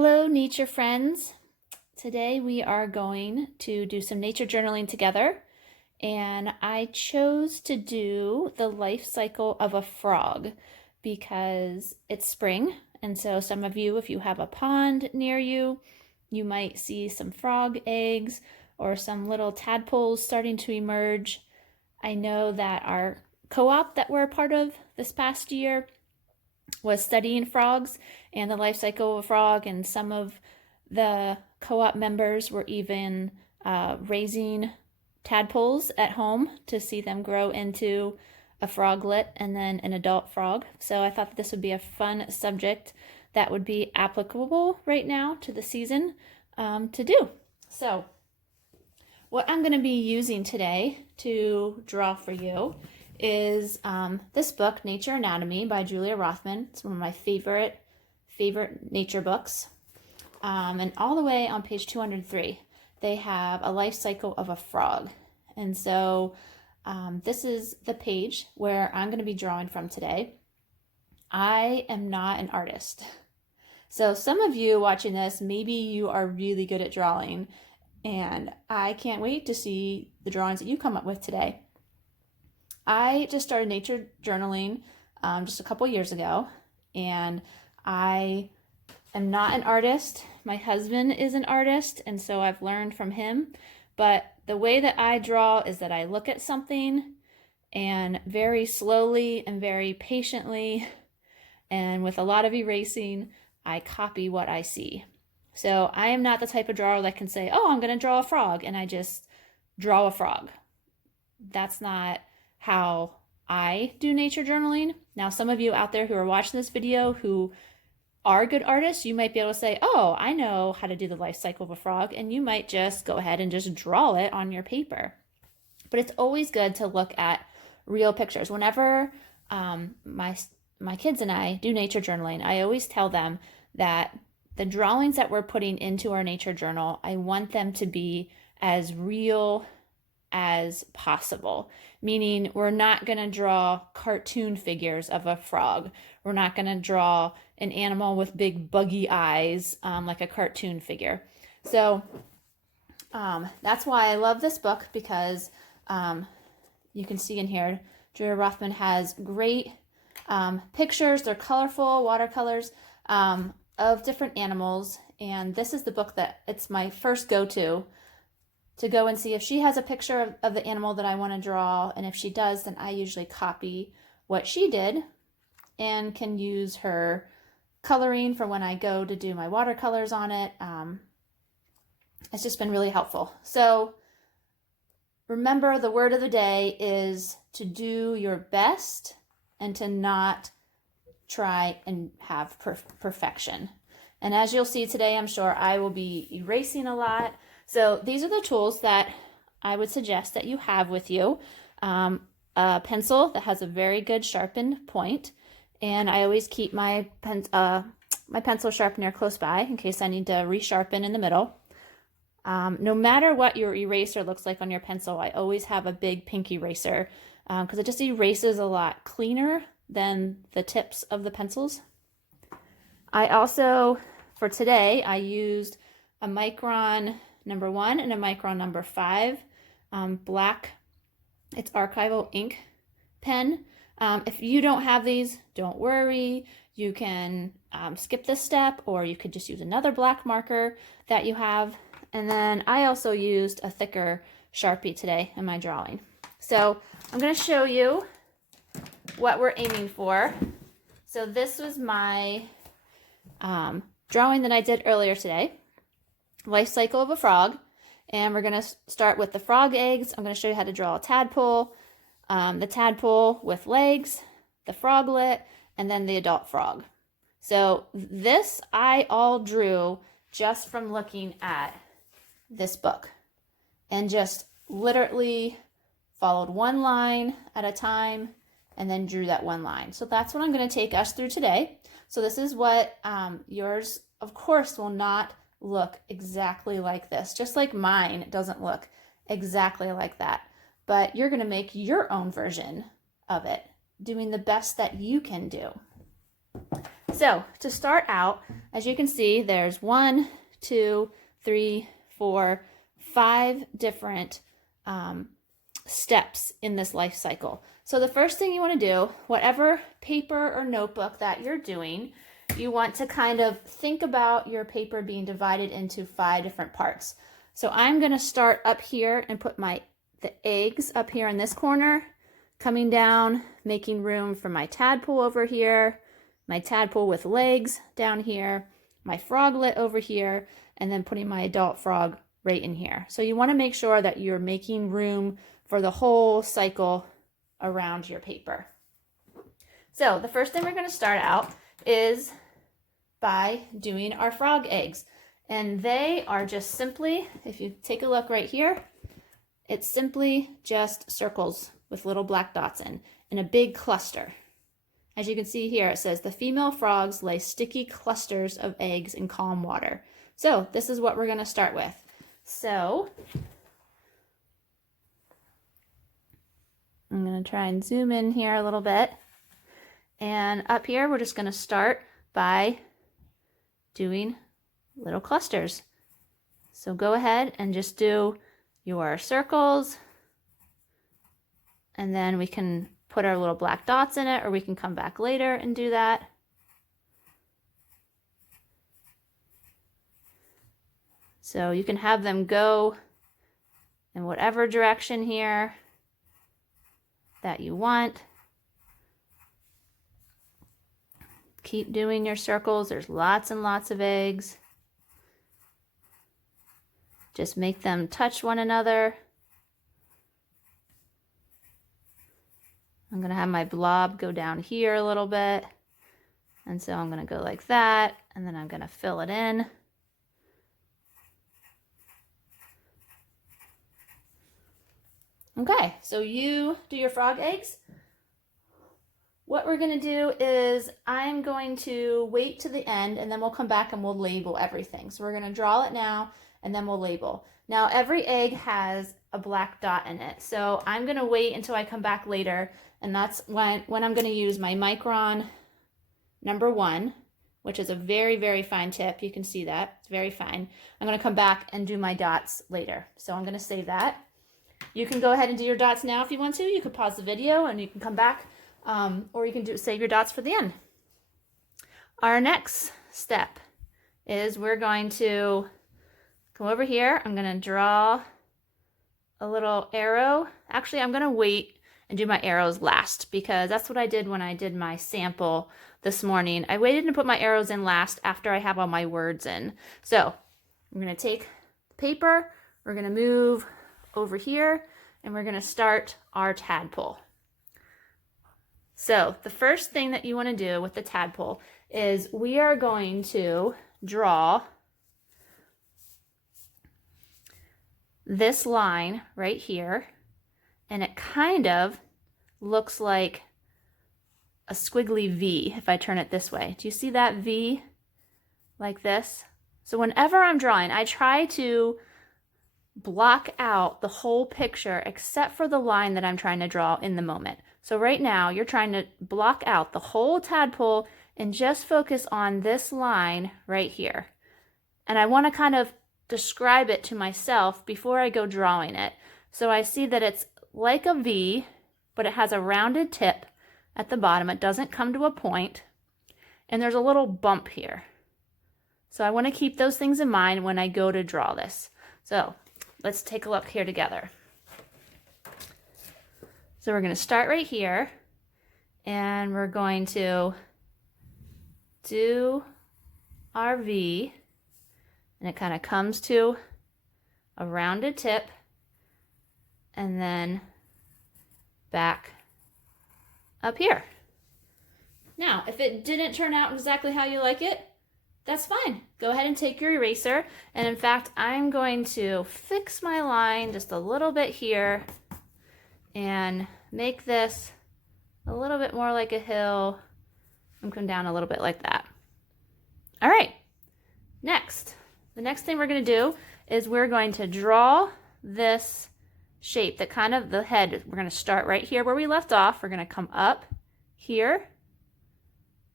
Hello, nature friends. Today we are going to do some nature journaling together, and I chose to do the life cycle of a frog because it's spring, and so some of you, if you have a pond near you, you might see some frog eggs or some little tadpoles starting to emerge. I know that our co-op that we're a part of this past year was studying frogs and the life cycle of a frog, and some of the co-op members were even raising tadpoles at home to see them grow into a froglet and then an adult frog. So I thought that this would be a fun subject that would be applicable right now to the season to do. So what I'm going to be using today to draw for you is this book, Nature Anatomy by Julia Rothman. It's one of my favorite nature books. And all the way on page 203, they have a life cycle of a frog. And so this is the page where I'm going to be drawing from today. I am not an artist. So some of you watching this, maybe you are really good at drawing, and I can't wait to see the drawings that you come up with today. I just started nature journaling just a couple years ago, and I am not an artist. My husband is an artist, and so I've learned from him. But the way that I draw is that I look at something and very slowly and very patiently and with a lot of erasing, I copy what I see. So I am not the type of drawer that can say, oh, I'm going to draw a frog, and I just draw a frog. That's not how I do nature journaling. Now, some of you out there who are watching this video who are good artists, you might be able to say, oh, I know how to do the life cycle of a frog, and you might just go ahead and just draw it on your paper. But it's always good to look at real pictures. Whenever my kids and I do nature journaling, I always tell them that the drawings that we're putting into our nature journal, I want them to be as real as possible, meaning we're not going to draw cartoon figures of a frog. We're not going to draw an animal with big buggy eyes like a cartoon figure. So that's why I love this book, because you can see in here, Julia Rothman has great pictures. They're colorful watercolors of different animals, and this is the book that it's my first go-to to go and see if she has a picture of the animal that I want to draw. And if she does, then I usually copy what she did and can use her coloring for when I go to do my watercolors on it. It's just been really helpful. So remember, the word of the day is to do your best and to not try and have perfection. And as you'll see today, I'm sure I will be erasing a lot. So these are the tools that I would suggest that you have with you. A pencil that has a very good sharpened point, and I always keep my pencil sharpener close by in case I need to resharpen in the middle. No matter what your eraser looks like on your pencil, I always have a big pink eraser because it just erases a lot cleaner than the tips of the pencils. I also, for today, I used a Micron number 1 and a Micron number 5 black, it's archival ink pen. If you don't have these, don't worry. You can skip this step, or you could just use another black marker that you have. And then I also used a thicker Sharpie today in my drawing. So I'm going to show you what we're aiming for. So this was my drawing that I did earlier today. Life cycle of a frog, and we're going to start with the frog eggs. I'm going to show you how to draw a tadpole, the tadpole with legs, the froglet, and then the adult frog. So this I all drew just from looking at this book, and just literally followed one line at a time and then drew that one line. So that's what I'm going to take us through today. So this is what yours, of course, will not look exactly like this, just like mine doesn't look exactly like that, but you're going to make your own version of it, doing the best that you can do. So to start out, as you can see, there's 1, 2, 3, 4, 5 different steps in this life cycle. So the first thing you want to do, whatever paper or notebook that you're doing, you want to kind of think about your paper being divided into 5 different parts. So I'm going to start up here and put the eggs up here in this corner, coming down, making room for my tadpole over here, my tadpole with legs down here, my froglet over here, and then putting my adult frog right in here. So you want to make sure that you're making room for the whole cycle around your paper. So the first thing we're going to start out is by doing our frog eggs. And they are just simply, if you take a look right here, it's simply just circles with little black dots in a big cluster. As you can see here, it says the female frogs lay sticky clusters of eggs in calm water. So this is what we're going to start with. So I'm going to try and zoom in here a little bit. And up here, we're just going to start by doing little clusters. So go ahead and just do your circles. And then we can put our little black dots in it, or we can come back later and do that. So you can have them go in whatever direction here that you want. Keep doing your circles. There's lots and lots of eggs. Just make them touch one another. I'm going to have my blob go down here a little bit. And so I'm going to go like that, and then I'm going to fill it in. Okay, so you do your frog eggs. What we're going to do is I'm going to wait to the end, and then we'll come back and we'll label everything. So we're going to draw it now, and then we'll label. Now every egg has a black dot in it. So I'm going to wait until I come back later, and that's when I'm going to use my micron number 1, which is a very, very fine tip. You can see that. It's very fine. I'm going to come back and do my dots later. So I'm going to save that. You can go ahead and do your dots now if you want to. You could pause the video and you can come back, or you can save your dots for the end. Our next step is we're going to come over here. I'm going to draw a little arrow. Actually, I'm going to wait and do my arrows last, because that's what I did when I did my sample this morning. I waited to put my arrows in last after I have all my words in. So I'm going to take the paper, we're going to move over here, and we're going to start our tadpole. So the first thing that you want to do with the tadpole is we are going to draw this line right here, and it kind of looks like a squiggly V if I turn it this way. Do you see that V like this? So whenever I'm drawing, I try to block out the whole picture except for the line that I'm trying to draw in the moment. So right now you're trying to block out the whole tadpole and just focus on this line right here. And I want to kind of describe it to myself before I go drawing it. So I see that it's like a V, but it has a rounded tip at the bottom. It doesn't come to a point, and there's a little bump here. So I want to keep those things in mind when I go to draw this. So let's take a look here together. So we're going to start right here, and we're going to do our V, and it kind of comes to a rounded tip, and then back up here. Now, if it didn't turn out exactly how you like it, that's fine. Go ahead and take your eraser, and in fact, I'm going to fix my line just a little bit here and make this a little bit more like a hill and come down a little bit like that. All right, next. The next thing we're going to do is we're going to draw this shape, that kind of the head. We're going to start right here where we left off. We're going to come up here,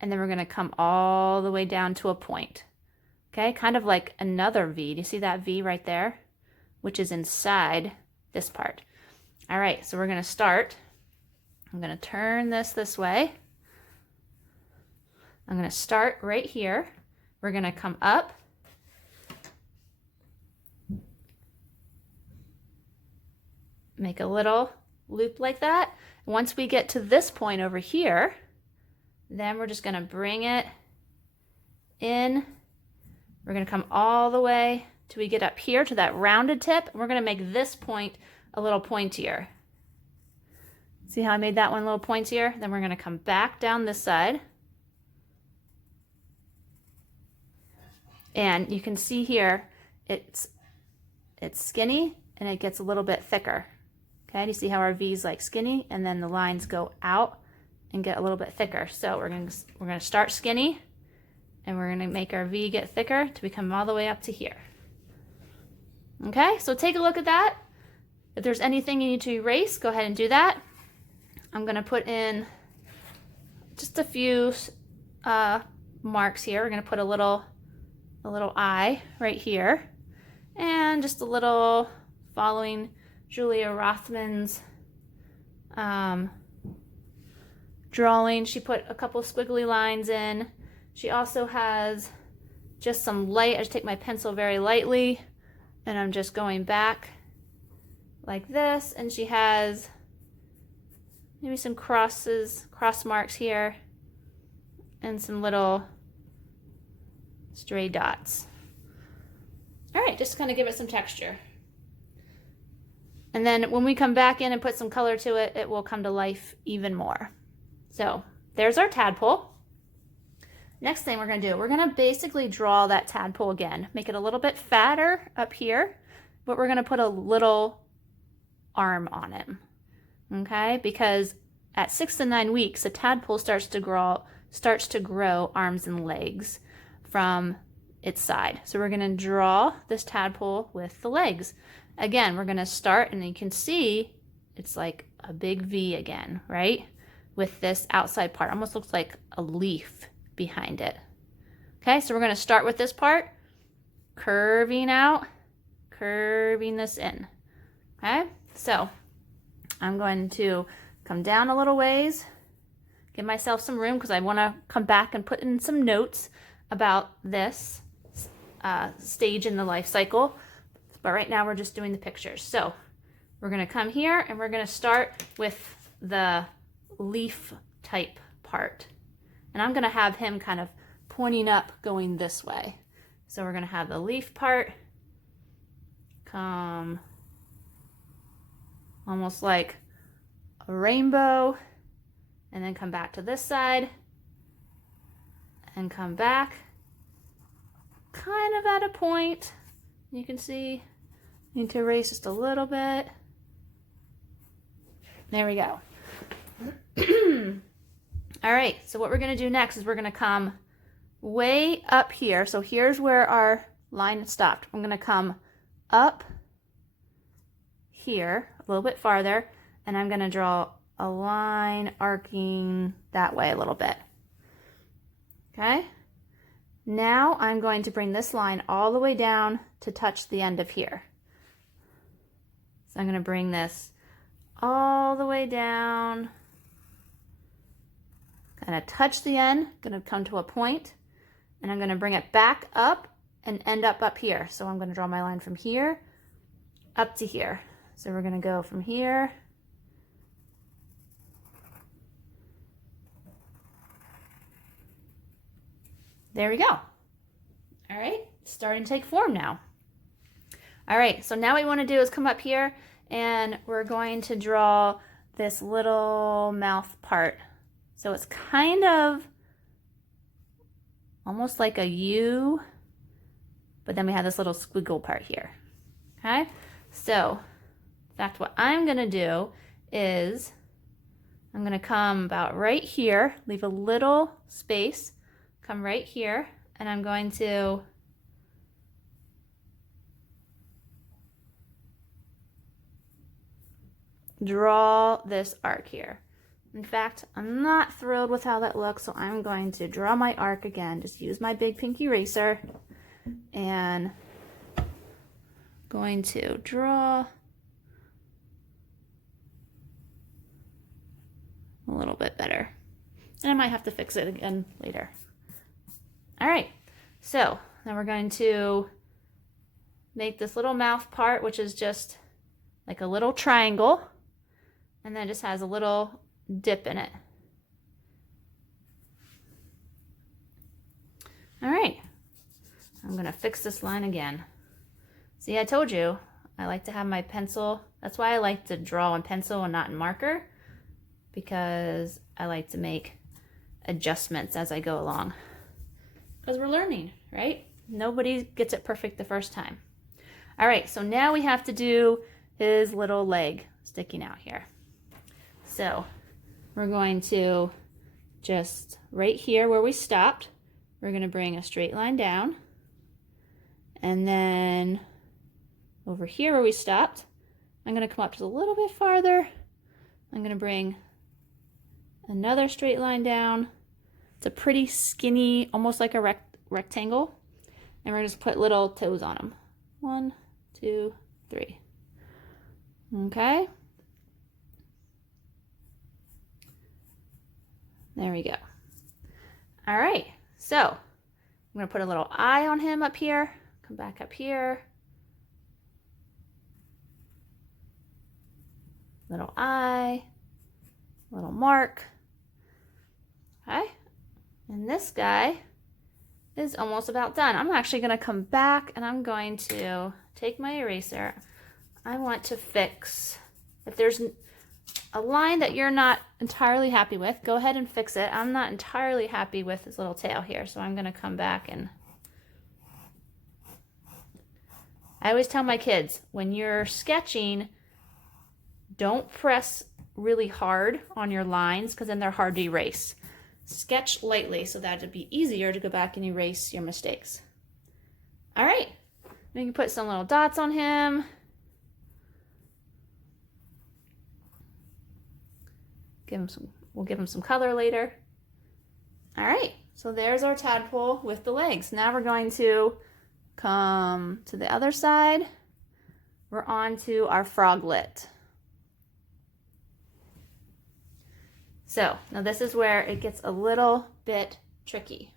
and then we're going to come all the way down to a point. Okay, kind of like another V. Do you see that V right there? Which is inside this part. All right, so we're going to start. I'm going to turn this way. I'm going to start right here. We're going to come up. Make a little loop like that. Once we get to this point over here, then we're just going to bring it in. We're going to come all the way till we get up here to that rounded tip. We're going to make this point a little pointier. See how I made that one a little pointier? Then we're going to come back down this side. And you can see here, it's skinny and it gets a little bit thicker. Okay, do you see how our V is like skinny and then the lines go out and get a little bit thicker? So we're gonna start skinny and we're gonna make our V get thicker to become all the way up to here. Okay, so take a look at that. If there's anything you need to erase, go ahead and do that. I'm gonna put in just a few marks here. We're gonna put a little eye right here and just a little following Julia Rothman's drawing. She put a couple squiggly lines in. She also has just some light. I just take my pencil very lightly and I'm just going back like this, and she has maybe some cross marks here and some little stray dots. All right, just kind of give it some texture. And then when we come back in and put some color to it, it will come to life even more. So there's our tadpole. Next thing we're gonna do, we're gonna basically draw that tadpole again, make it a little bit fatter up here, but we're gonna put a little arm on him, okay? Because at 6 to 9 weeks, a tadpole starts to grow arms and legs from its side. So we're gonna draw this tadpole with the legs. Again, we're gonna start, and you can see it's like a big V again, right? With this outside part, almost looks like a leaf behind it. Okay, so we're gonna start with this part, curving out, curving this in. Okay, so I'm going to come down a little ways, give myself some room because I wanna come back and put in some notes about this stage in the life cycle. But right now we're just doing the pictures. So we're gonna come here and we're gonna start with the leaf type part. And I'm gonna have him kind of pointing up going this way. So we're gonna have the leaf part come almost like a rainbow, and then come back to this side and come back kind of at a point. You can see, need to erase just a little bit. There we go. All right, so what we're gonna do next is we're gonna come way up here. So here's where our line stopped. I'm gonna come up here a little bit farther, and I'm gonna draw a line arcing that way a little bit. Okay? Now I'm going to bring this line all the way down to touch the end of here. So I'm going to bring this all the way down, kind of touch the end, going to come to a point, and I'm going to bring it back up and end up here. So I'm going to draw my line from here up to here. So we're going to go from here there we go. All right, starting to take form now. All right, so now what we want to do is come up here and we're going to draw this little mouth part. So it's kind of almost like a U, but then we have this little squiggle part here. Okay, so in fact, what I'm going to do is I'm going to come about right here, leave a little space, come right here, and I'm going to draw this arc here. In fact, I'm not thrilled with how that looks, so I'm going to draw my arc again. Just use my big pink eraser and going to draw a little bit better. And I might have to fix it again later. All right, so now we're going to make this little mouth part, which is just like a little triangle, and then it just has a little dip in it. All right, I'm gonna fix this line again. See, I told you I like to have my pencil. That's why I like to draw in pencil and not in marker, because I like to make adjustments as I go along. Because we're learning, right? Nobody gets it perfect the first time. All right, so now we have to do his little leg sticking out here. So we're going to just right here where we stopped, we're going to bring a straight line down. And then over here where we stopped, I'm going to come up just a little bit farther. I'm going to bring another straight line down. It's a pretty skinny, almost like a rectangle. And we're going to just put little toes on them. 1, 2, 3. Okay. There we go. All right, so I'm going to put a little eye on him up here. Come back up here. Little eye, little mark. Okay, and this guy is almost about done. I'm actually going to come back and I'm going to take my eraser. I want to fix, if there's a line that you're not entirely happy with, go ahead and fix it. I'm not entirely happy with this little tail here, so I'm going to come back and I always tell my kids, when you're sketching, don't press really hard on your lines because then they're hard to erase. Sketch lightly so that it'd be easier to go back and erase your mistakes. All right, we can put some little dots on him. We'll give him some color later. All right, so there's our tadpole with the legs. Now we're going to come to the other side. We're on to our froglet. So now this is where it gets a little bit tricky.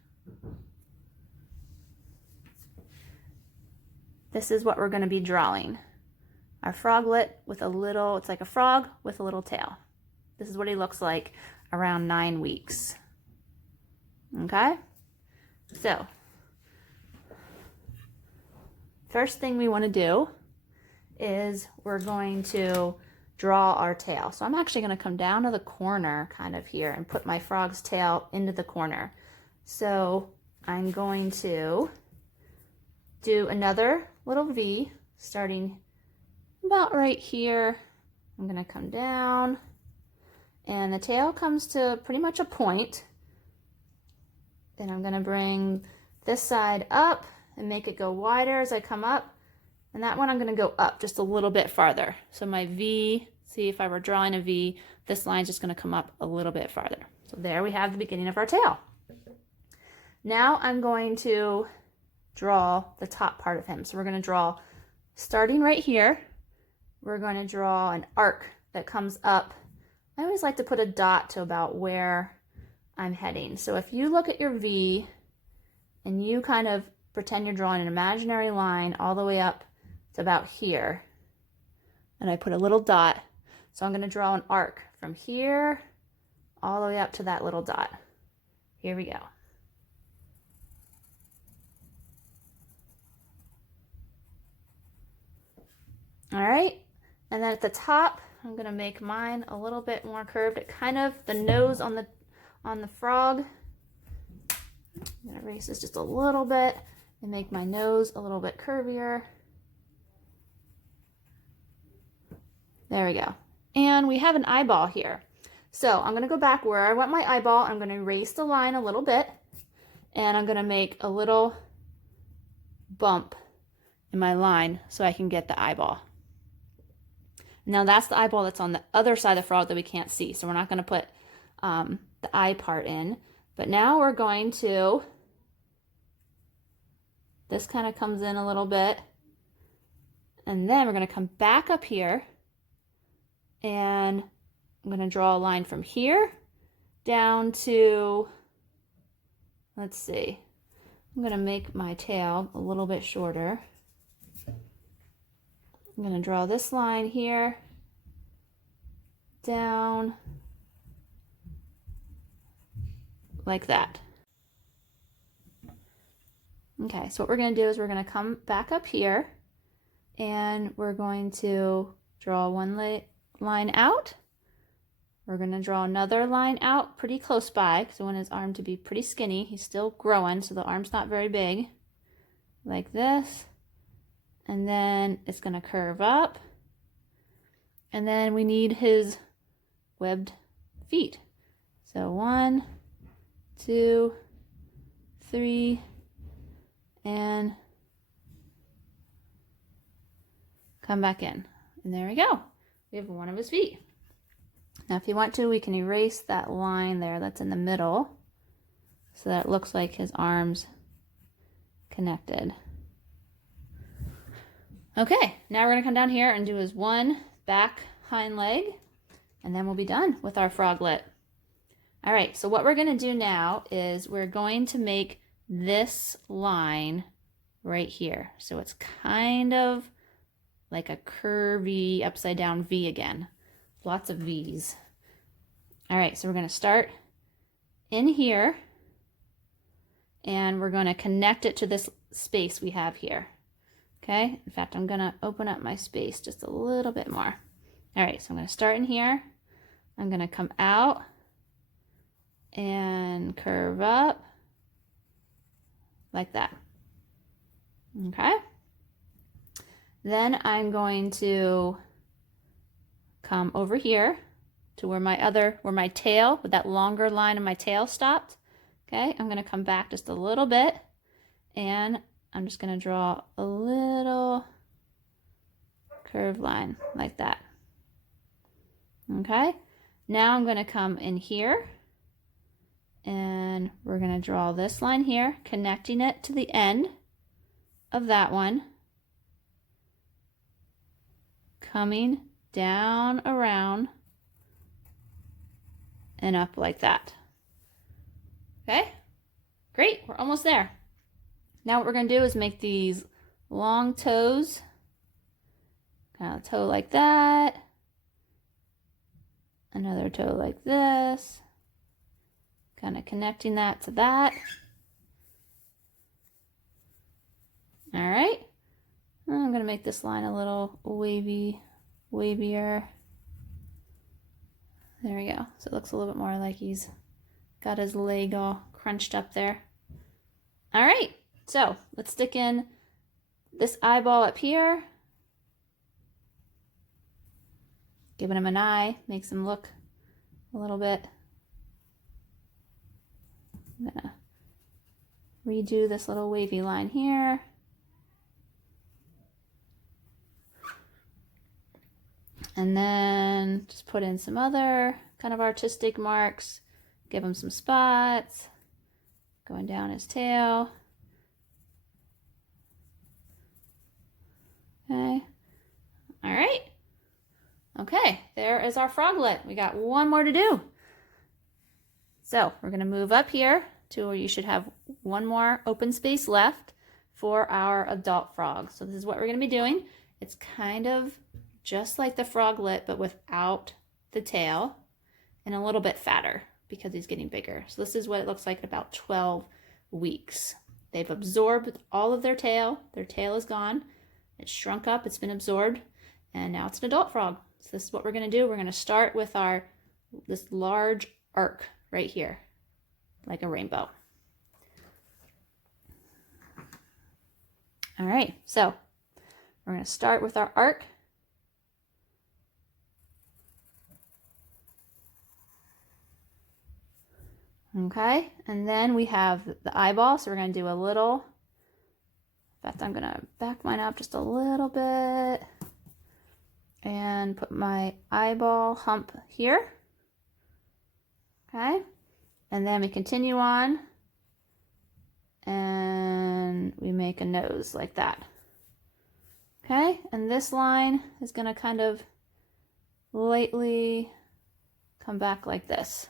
This is what we're going to be drawing. Our froglet with a little, it's like a frog with a little tail. This is what he looks like around 9 weeks. Okay? So, first thing we want to do is we're going to draw our tail. So I'm actually going to come down to the corner kind of here and put my frog's tail into the corner. So I'm going to do another little V starting about right here. I'm going to come down and the tail comes to pretty much a point. Then I'm going to bring this side up and make it go wider as I come up. And that one I'm going to go up just a little bit farther. So my V, see if I were drawing a V, this line's just going to come up a little bit farther. So there we have the beginning of our tail. Now I'm going to draw the top part of him. So we're going to draw, starting right here, we're going to draw an arc that comes up. I always like to put a dot to about where I'm heading. So if you look at your V and you kind of pretend you're drawing an imaginary line all the way up to about here, and I put a little dot. So I'm going to draw an arc from here all the way up to that little dot. Here we go. All right, and then at the top, I'm going to make mine a little bit more curved. It kind of, the nose on the frog, I'm going to erase this just a little bit and make my nose a little bit curvier. There we go. And we have an eyeball here. So I'm going to go back where I want my eyeball. I'm going to erase the line a little bit and I'm going to make a little bump in my line so I can get the eyeball. Now that's the eyeball that's on the other side of the frog that we can't see. So we're not going to put the eye part in. But now we're going to, this kind of comes in a little bit, and then we're going to come back up here, and I'm going to draw a line from here down to, let's see, I'm going to make my tail a little bit shorter. I'm going to draw this line here, down, like that. Okay, so what we're going to do is we're going to come back up here, and we're going to draw one line out. We're going to draw another line out pretty close by, because I want his arm to be pretty skinny. He's still growing, so the arm's not very big. Like this. And then it's going to curve up. And then we need his webbed feet. So 1, 2, 3, and come back in. And there we go. We have one of his feet. Now if you want to, we can erase that line there that's in the middle so that it looks like his arm's connected. Okay, now we're going to come down here and do his one back hind leg, and then we'll be done with our froglet. All right, so what we're going to do now is we're going to make this line right here. So it's kind of like a curvy upside down V again. Lots of V's. All right, so we're going to start in here, and we're going to connect it to this space we have here. Okay, in fact, I'm going to open up my space just a little bit more. All right, so I'm going to start in here. I'm going to come out and curve up like that. Okay. Then I'm going to come over here to where my tail, with that longer line of my tail stopped. Okay, I'm going to come back just a little bit, and I'm just going to draw a little curved line like that. Okay, now I'm going to come in here, and we're going to draw this line here, connecting it to the end of that one, coming down around and up like that. Okay, great, we're almost there. Now what we're going to do is make these long toes, kind of a toe like that, another toe like this, kind of connecting that to that. All right, I'm going to make this line a little wavier. There we go. So it looks a little bit more like he's got his leg all crunched up there. All right, so let's stick in this eyeball up here. Giving him an eye, makes him look a little bit. I'm gonna redo this little wavy line here. And then just put in some other kind of artistic marks. Give him some spots. Going down his tail. Okay. All right. Okay, there is our froglet. We got one more to do. So we're going to move up here to where you should have one more open space left for our adult frog. So this is what we're going to be doing. It's kind of just like the froglet, but without the tail, and a little bit fatter because he's getting bigger. So this is what it looks like at about 12 weeks. They've absorbed all of their tail. Their tail is gone. It's shrunk up. It's been absorbed. And now it's an adult frog. So this is what we're going to do. We're going to start with this large arc right here, like a rainbow. All right, so we're going to start with our arc. Okay, and then we have the eyeball, so we're going to do a little, in fact, I'm going to back mine up just a little bit and put my eyeball hump here. Okay, and then we continue on and we make a nose like that. Okay, and this line is going to kind of lightly come back like this.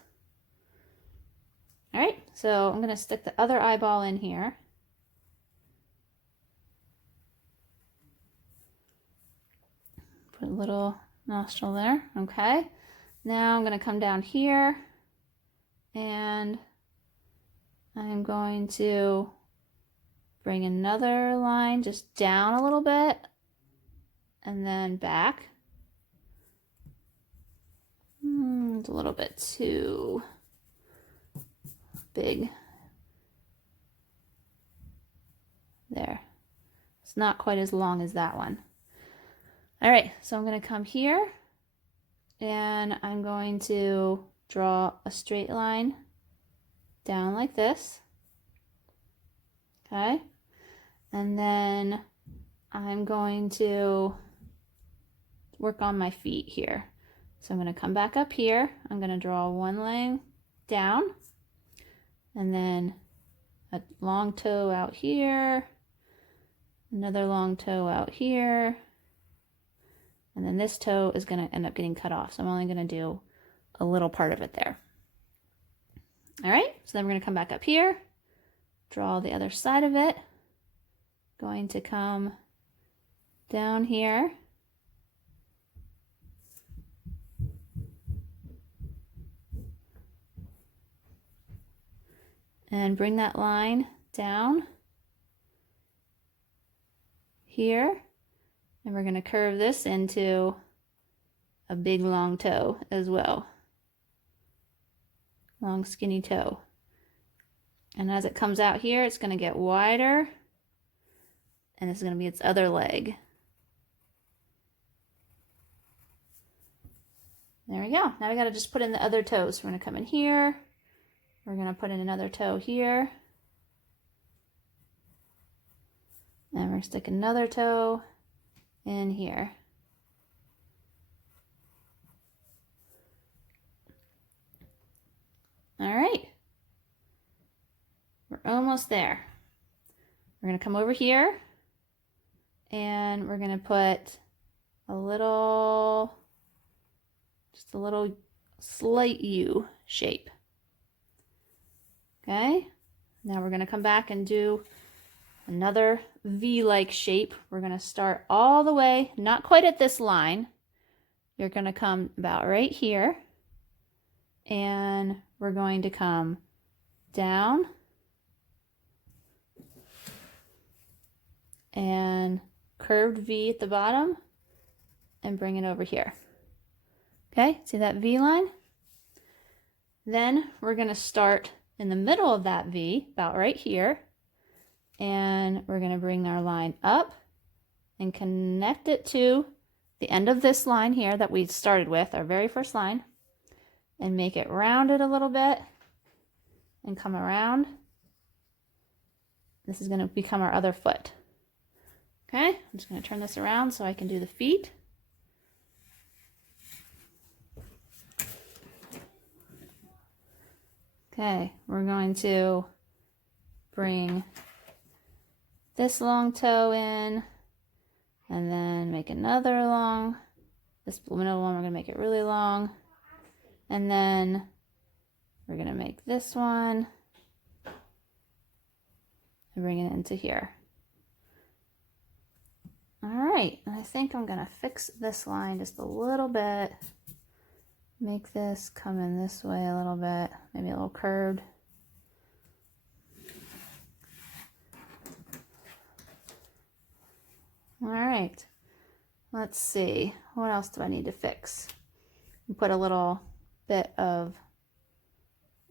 All right, so I'm going to stick the other eyeball in here. Put a little nostril there. Okay, now I'm going to come down here and I'm going to bring another line just down a little bit and then back. It's a little bit too big. There. It's not quite as long as that one. All right, so I'm going to come here and I'm going to draw a straight line down like this. Okay, and then I'm going to work on my feet here. So I'm going to come back up here. I'm going to draw one line down and then a long toe out here, another long toe out here, and then this toe is going to end up getting cut off. So I'm only going to do a little part of it there. All right, so then we're going to come back up here, draw the other side of it, going to come down here, and bring that line down here, and we're going to curve this into a big long toe as well. Long skinny toe. And as it comes out here, it's going to get wider, and this is going to be its other leg. There we go. Now we got to just put in the other toes. We're going to come in here. We're going to put in another toe here. And we're going to stick another toe in here. All right. We're almost there. We're going to come over here and we're going to put a little, just a little slight U shape. Okay, now we're going to come back and do another V-like shape. We're going to start all the way, not quite at this line. You're going to come about right here, and we're going to come down and curved V at the bottom and bring it over here. Okay, see that V line? Then we're going to start in the middle of that V, about right here, and we're going to bring our line up and connect it to the end of this line here that we started with, our very first line, and make it rounded a little bit and come around. This is going to become our other foot. Okay, I'm just going to turn this around so I can do the feet. Okay, we're going to bring this long toe in and then make another long, this middle one we're going to make it really long, and then we're going to make this one and bring it into here. All right, and I think I'm going to fix this line just a little bit. Make this come in this way a little bit, maybe a little curved. All right, let's see, what else do I need to fix? Put a little bit of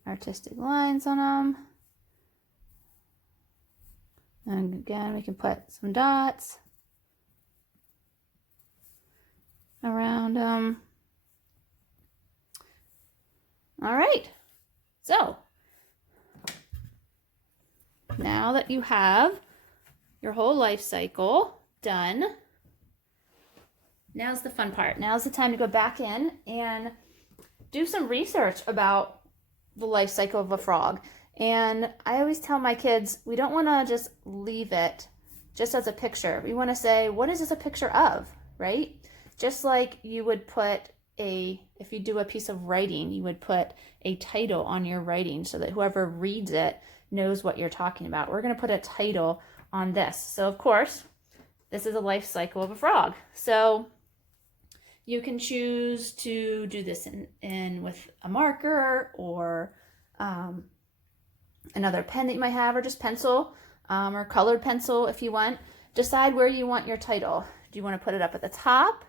artistic lines on them. And again, we can put some dots around them. All right, so now that you have your whole life cycle done, now's the fun part. Now's the time to go back in and do some research about the life cycle of a frog. And I always tell my kids, we don't want to just leave it just as a picture. We want to say, what is this a picture of, right? Just like you would put if you do a piece of writing, you would put a title on your writing so that whoever reads it knows what you're talking about. We're going to put a title on this. So of course, this is a life cycle of a frog. So you can choose to do this in with a marker or another pen that you might have, or just pencil or colored pencil if you want. Decide where you want your title. Do you want to put it up at the top?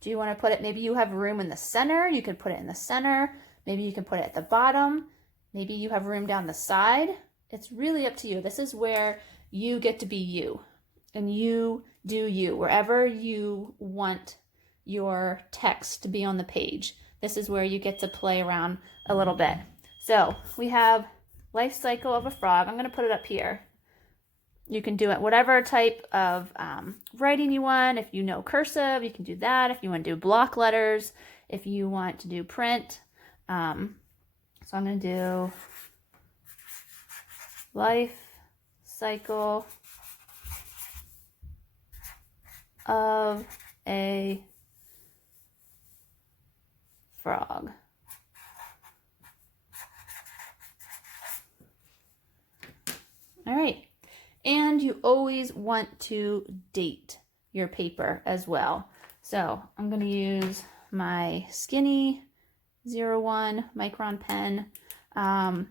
Do you want to put it, maybe you have room in the center, you could put it in the center. Maybe you can put it at the bottom. Maybe you have room down the side. It's really up to you. This is where you get to be you, and you do you, wherever you want your text to be on the page. This is where you get to play around a little bit. So we have life cycle of a frog. I'm going to put it up here. You can do it whatever type of writing you want. If you know cursive, you can do that. If you want to do block letters, if you want to do print. So I'm going to do life cycle of a frog. All right. And you always want to date your paper as well. So I'm going to use my skinny 01 micron pen. And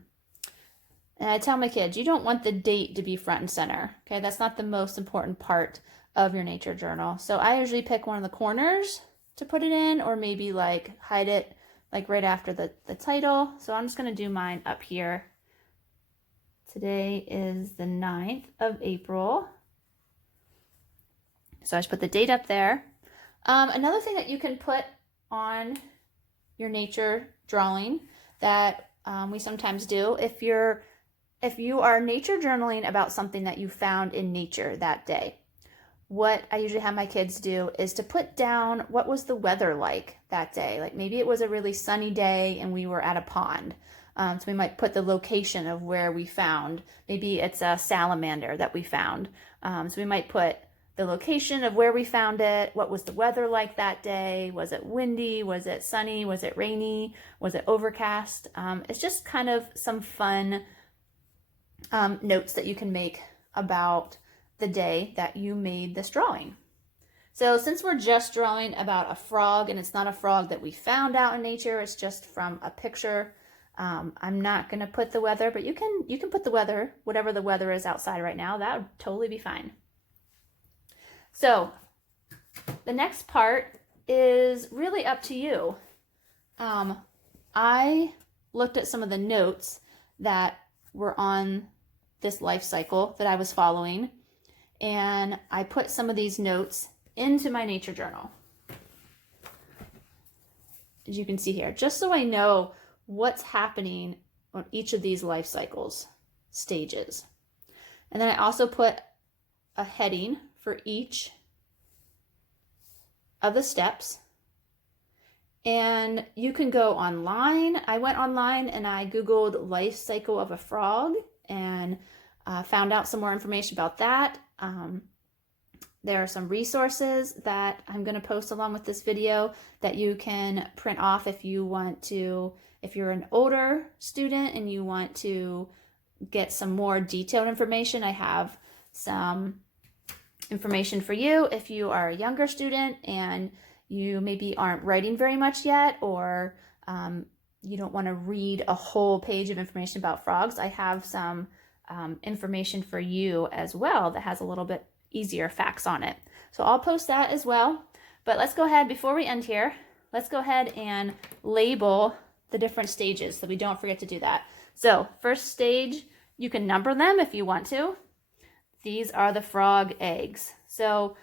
I tell my kids, you don't want the date to be front and center. Okay, that's not the most important part of your nature journal. So I usually pick one of the corners to put it in, or maybe like hide it like right after the title. So I'm just going to do mine up here. Today is the 9th of April. So I just put the date up there. Another thing that you can put on your nature drawing that we sometimes do, if you are nature journaling about something that you found in nature that day, what I usually have my kids do is to put down what was the weather like that day. Like maybe it was a really sunny day and we were at a pond. So we might put the location of where we found. Maybe it's a salamander that we found. So we might put the location of where we found it. What was the weather like that day? Was it windy? Was it sunny? Was it rainy? Was it overcast? It's just kind of some fun notes that you can make about the day that you made this drawing. So since we're just drawing about a frog, and it's not a frog that we found out in nature, it's just from a picture. I'm not going to put the weather, but you can put the weather, whatever the weather is outside right now. That would totally be fine. So the next part is really up to you. I looked at some of the notes that were on this life cycle that I was following, and I put some of these notes into my nature journal, as you can see here, just so I know what's happening on each of these life cycles stages. And then I also put a heading for each of the steps. And you can go online. I went online and I Googled life cycle of a frog and found out some more information about that. There are some resources that I'm going to post along with this video that you can print off if you want to. If you're an older student and you want to get some more detailed information, I have some information for you. If you are a younger student and you maybe aren't writing very much yet, or you don't want to read a whole page of information about frogs, I have some information for you as well that has a little bit easier facts on it. So I'll post that as well. But let's go ahead, before we end here, let's go ahead and label the different stages so we don't forget to do that. So first stage, you can number them if you want to. These are the frog eggs. So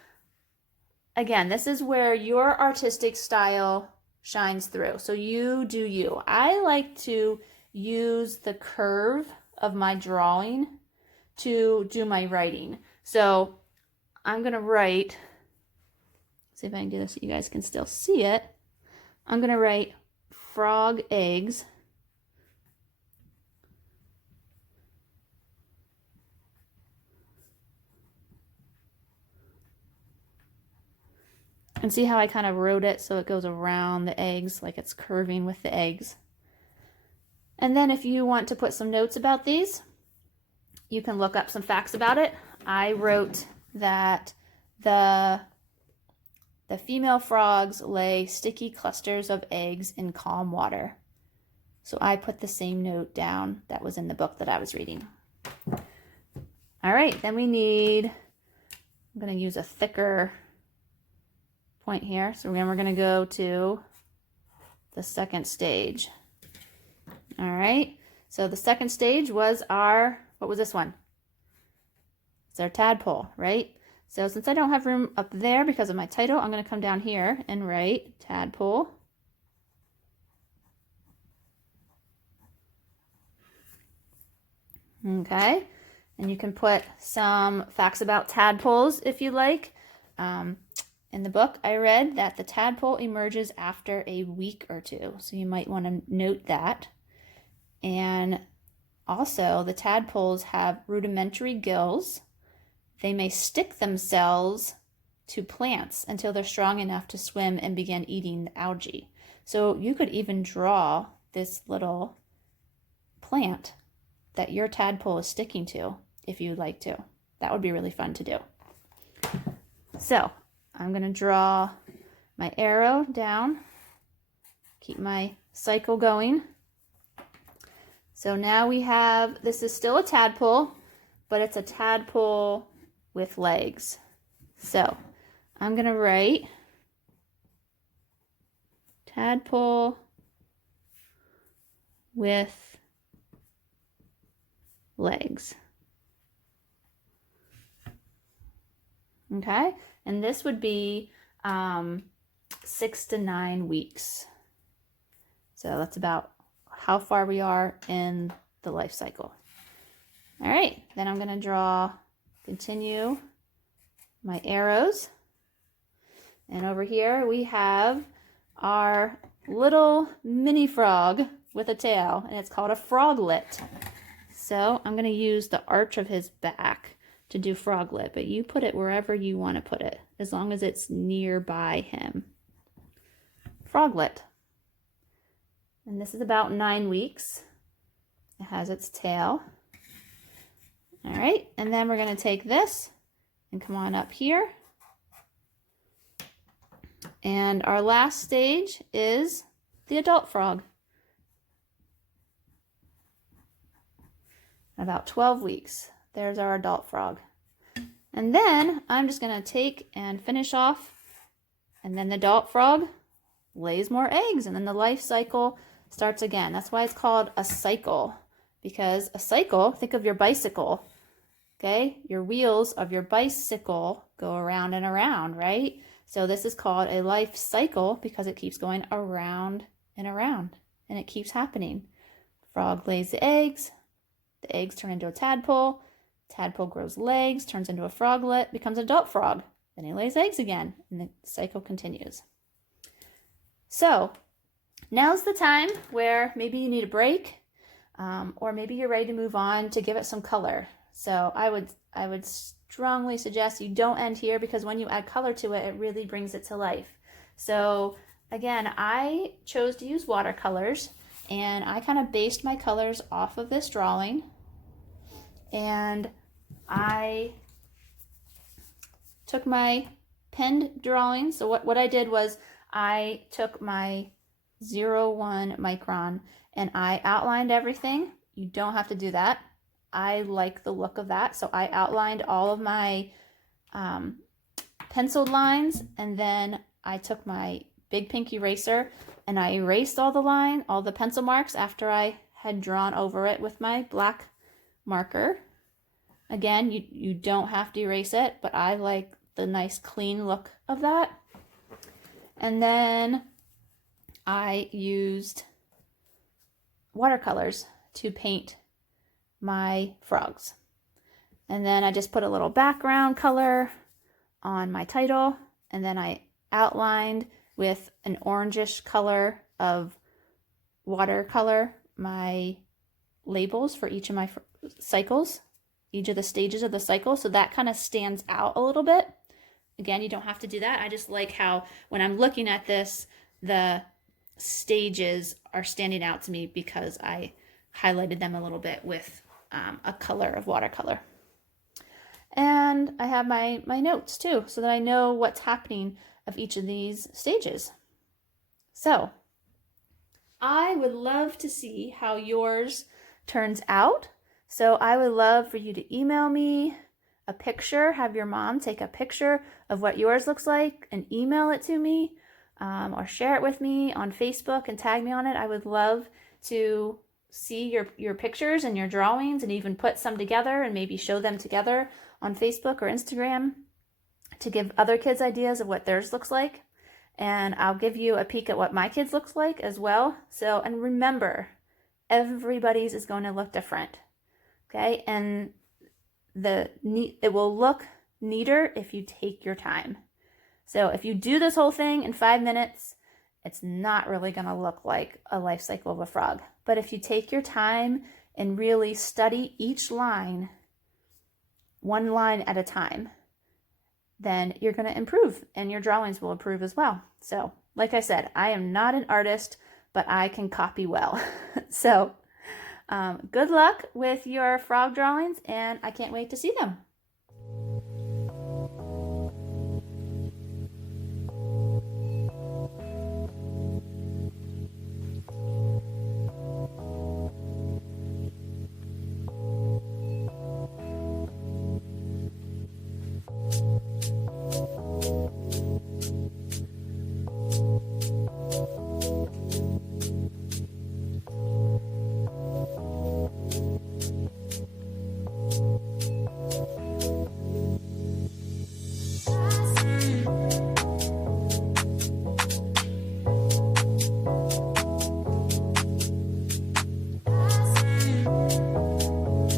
again, this is where your artistic style shines through. So you do you. I like to use the curve of my drawing to do my writing. So I'm going to write, see if I can do this so you guys can still see it. I'm going to write frog eggs And see how I kind of wrote it so it goes around the eggs, like it's curving with the eggs. And then if you want to put some notes about these, you can look up some facts about it. I wrote that the female frogs lay sticky clusters of eggs in calm water. So I put the same note down that was in the book that I was reading. All right, then we need, I'm going to use a thicker point here. So then we're going to go to the second stage. All right, so the second stage was our, what was this one? It's our tadpole, right? So since I don't have room up there because of my title, I'm going to come down here and write tadpole. Okay, and you can put some facts about tadpoles if you like. In the book, I read that the tadpole emerges after a week or two, so you might want to note that. And also, the tadpoles have rudimentary gills. They may stick themselves to plants until they're strong enough to swim and begin eating the algae. So you could even draw this little plant that your tadpole is sticking to if you'd like to. That would be really fun to do. So I'm going to draw my arrow down, keep my cycle going. So now we have, this is still a tadpole, but it's a tadpole with legs. So I'm going to write tadpole with legs. Okay, and this would be 6 to 9 weeks. So that's about how far we are in the life cycle. All right, then I'm going to continue my arrows. And over here we have our little mini frog with a tail, and it's called a froglet. So I'm going to use the arch of his back to do froglet, but you put it wherever you want to put it, as long as it's nearby him. Froglet. And this is about 9 weeks. It has its tail. All right, and then we're going to take this and come on up here. And our last stage is the adult frog. About 12 weeks. There's our adult frog. And then I'm just going to take and finish off, and then the adult frog lays more eggs, and then the life cycle starts again. That's why it's called a cycle, because a cycle, think of your bicycle, okay? Your wheels of your bicycle go around and around, right? So this is called a life cycle because it keeps going around and around, and it keeps happening. Frog lays the eggs turn into a tadpole. Tadpole grows legs, turns into a froglet, becomes an adult frog. Then he lays eggs again, and the cycle continues. So now's the time where maybe you need a break, or maybe you're ready to move on to give it some color. So I would strongly suggest you don't end here, because when you add color to it, it really brings it to life. So again, I chose to use watercolors, and I kind of based my colors off of this drawing. And I took my penned drawing. So what I did was I took my 0.1 micron and I outlined everything. You don't have to do that. I like the look of that. So I outlined all of my penciled lines, and then I took my big pink eraser and I erased all the pencil marks after I had drawn over it with my black marker. Again, you don't have to erase it, but I like the nice clean look of that. And then I used watercolors to paint my frogs. And then I just put a little background color on my title, and then I outlined with an orangish color of watercolor my labels for each of my cycles, each of the stages of the cycle, so that kind of stands out a little bit. Again, you don't have to do that. I just like how when I'm looking at this, the stages are standing out to me because I highlighted them a little bit with a color of watercolor. And I have my notes too, so that I know what's happening of each of these stages. So I would love to see how yours turns out. So I would love for you to email me a picture, have your mom take a picture of what yours looks like and email it to me, or share it with me on Facebook and tag me on it. I would love to see your pictures and your drawings, and even put some together and maybe show them together on Facebook or Instagram to give other kids ideas of what theirs looks like. And I'll give you a peek at what my kids looks like as well. So, and remember, everybody's is going to look different. Okay? And it will look neater if you take your time. So if you do this whole thing in 5 minutes, it's not really going to look like a life cycle of a frog. But if you take your time and really study each line, one line at a time, then you're going to improve, and your drawings will improve as well. So, like I said, I am not an artist, but I can copy well. So, good luck with your frog drawings, and I can't wait to see them.